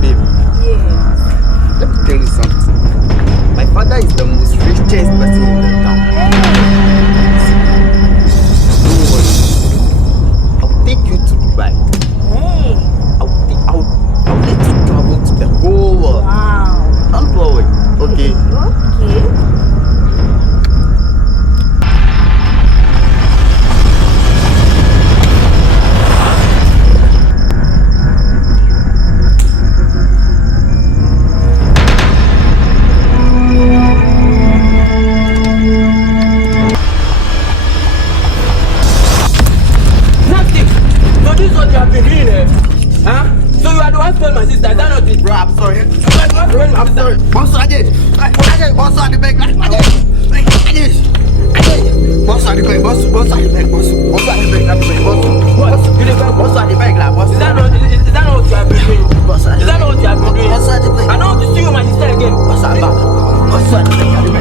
babe. Yeah. Let me tell you something. My father is the most richest person in the town. Don't worry. I'll take you to Dubai. Hey. I'll let you travel to the whole world. Wow. Don't worry. Okay. Okay. Nothing. So this is what you have been doing, eh? Huh? So you are the one stole my sister, is that not it? Bro, I'm sorry. You are the one stole my I'm sister. sorry. Boss, Ajay, boss, at the back. Ajay, boss, at the back, boss, at the back, boss, at the back, boss. What? You the beg Boss, at the back, boss. Is that not what you have been doing? Boss, at the Is that not what you have been doing? Boss, at the back. I don't want to see you my sister again. Boss, at the back. Boss, at the back.